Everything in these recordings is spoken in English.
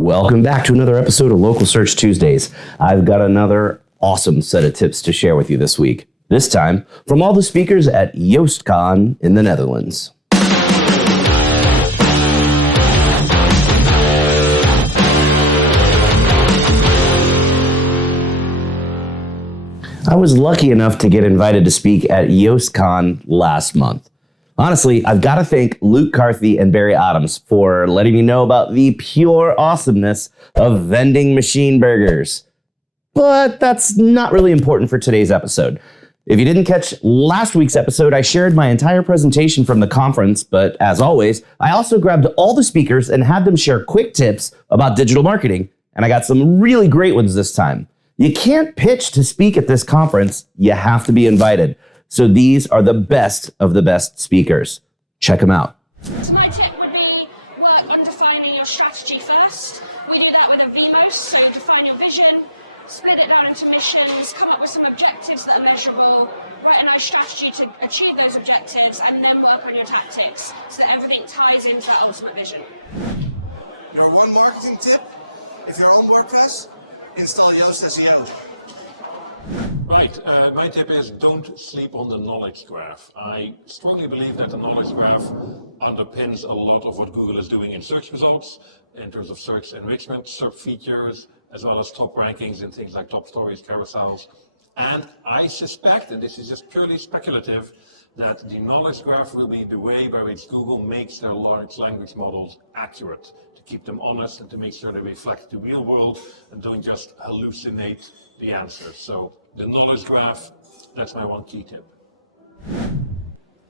Welcome back to another episode of Local Search Tuesdays. I've got another awesome set of tips to share with you this week. This time from all the speakers at YoastCon in the Netherlands. I was lucky enough to get invited to speak at YoastCon last month. Honestly, I've got to thank Luke Carthy and Barry Adams for letting me know about the pure awesomeness of vending machine burgers. But that's not really important for today's episode. If you didn't catch last week's episode, I shared my entire presentation from the conference, but as always, I also grabbed all the speakers and had them share quick tips about digital marketing, and I got some really great ones this time. You can't pitch to speak at this conference, you have to be invited. So these are the best of the best speakers. Check them out. So my tip would be work on defining your strategy first. We do that with a VMOS, so define your vision, split it down into missions, come up with some objectives that are measurable, write a nice strategy to achieve those objectives, and then work on your tactics so that everything ties into that ultimate vision. Your one marketing tip, if you're on WordPress, install Yoast SEO. Right, my tip is don't sleep on the knowledge graph. I strongly believe that the knowledge graph underpins a lot of what Google is doing in search results, in terms of search enrichment, SERP features, as well as top rankings in things like top stories, carousels. And I suspect, and this is just purely speculative, that the knowledge graph will be the way by which Google makes their large language models accurate, to keep them honest and to make sure they reflect the real world and don't just hallucinate the answers. So the knowledge graph, that's my one key tip.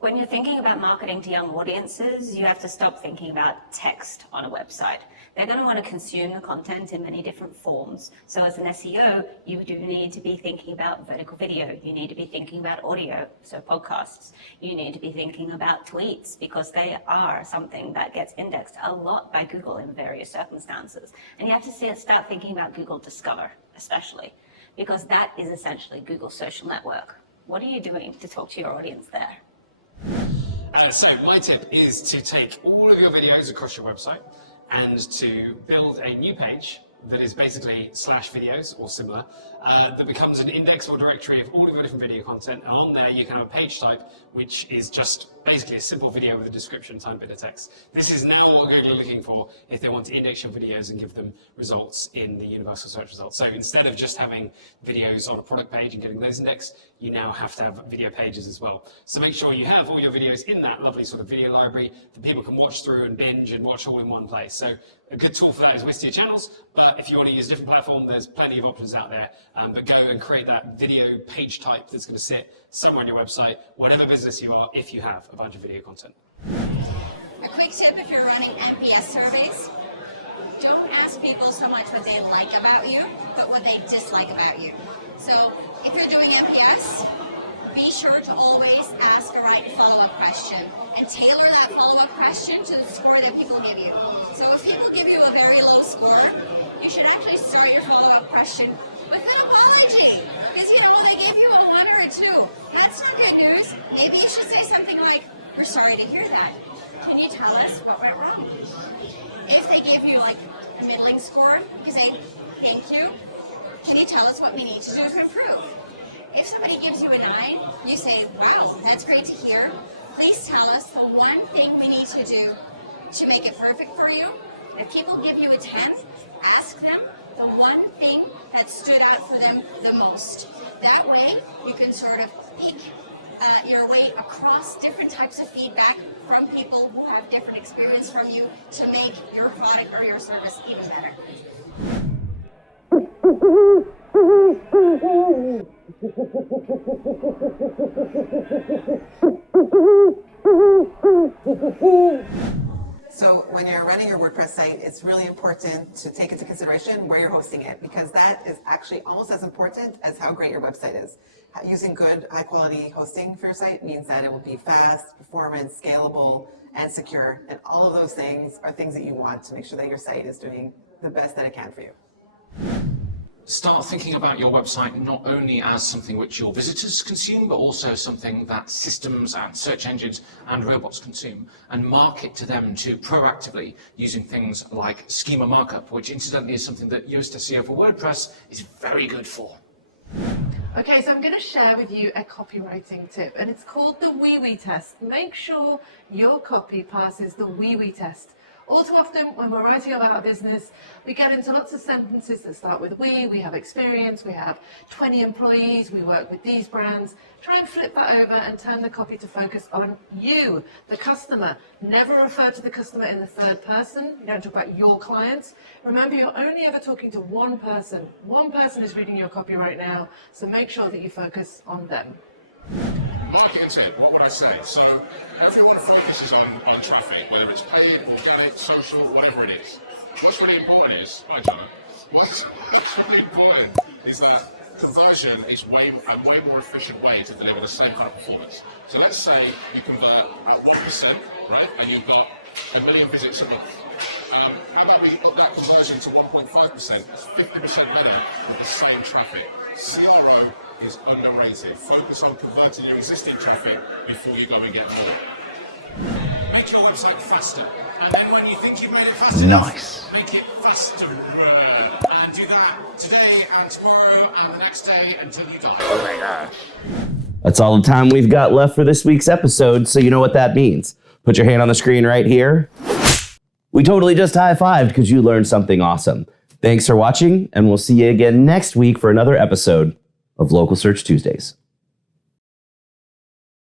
When you're thinking about marketing to young audiences, you have to stop thinking about text on a website. They're going to want to consume the content in many different forms. So as an SEO, you do need to be thinking about vertical video. You need to be thinking about audio, so podcasts. You need to be thinking about tweets because they are something that gets indexed a lot by Google in various circumstances. And you have to start thinking about Google Discover, especially, because that is essentially Google's social network. What are you doing to talk to your audience there? So my tip is to take all of your videos across your website and to build a new page that is basically /videos or similar, that becomes an indexable directory of all of your different video content. And on there, you can have a page type, which is just basically a simple video with a description, tiny bit of text. This is now what Google are looking for if they want to index your videos and give them results in the universal search results. So instead of just having videos on a product page and getting those indexed, you now have to have video pages as well. So make sure you have all your videos in that lovely sort of video library that people can watch through and binge and watch all in one place. So a good tool for that is Wistia Channels, but if you want to use a different platform, there's plenty of options out there. But go and create that video page type that's going to sit somewhere on your website, whatever business you are, if you have a bunch of video content. A quick tip if you're running NPS surveys, don't ask people so much what they like about you, but what they dislike about you. So if you're doing NPS, be sure to always ask a right follow-up question and tailor that follow-up question to the score that people give you. So if people give you a very low score, you should actually start your follow-up question with an apology, because they gave you a 1 or a 2. That's not good news. Maybe you should say something like, "We're sorry to hear that. Can you tell us what went wrong?" If they give you like a middling score, you can say, "Thank you. Can you tell us what we need to do to improve?" If somebody gives you a 9, you say, "Wow, that's great to hear. Please tell us the one thing we need to do to make it perfect for you." And if people give you a 10, ask them the one thing that stood out for them the most. That way, you can sort of pick your way across different types of feedback from people who have different experience from you to make your product or your service even better. So when you're running your WordPress site, it's really important to take into consideration where you're hosting it, because that is actually almost as important as how great your website is. Using good, high quality hosting for your site means that it will be fast, performance, scalable, and secure. And all of those things are things that you want to make sure that your site is doing the best that it can for you. start thinking about your website not only as something which your visitors consume, but also something that systems and search engines and robots consume, and market to them too proactively using things like schema markup, which incidentally is something that Yoast SEO for WordPress is very good for. Okay, so I'm going to share with you a copywriting tip, and it's called the wee test. Make sure your copy passes the wee test. All too often, when we're writing about a business, we get into lots of sentences that start with we have experience, we have 20 employees, we work with these brands. Try and flip that over and turn the copy to focus on you, the customer. Never refer to the customer in the third person. You don't talk about your clients. Remember, you're only ever talking to one person. One person is reading your copy right now, so make sure that you focus on them. Marketing tip, what would I say? So everyone focuses on traffic, whether it's paid, organic, social, whatever it is. What's really important is, hi Jonna, what's really important is that conversion is way more efficient way to deliver the same kind of performance. So let's say you convert at 1%, right? And you've got 1 million visits a month. How about we up that conversion to 1.5%? That's 50% better with the same traffic. CRO is underrated. Focus on converting your existing traffic before you go and get more. Make your website faster. And then when you think you've made it fast enough, make it faster. And do that today and tomorrow and the next day until you die. That's all the time we've got left for this week's episode, so you know what that means. Put your hand on the screen right here. We totally just high-fived because you learned something awesome. Thanks for watching, and we'll see you again next week for another episode of Local Search Tuesdays.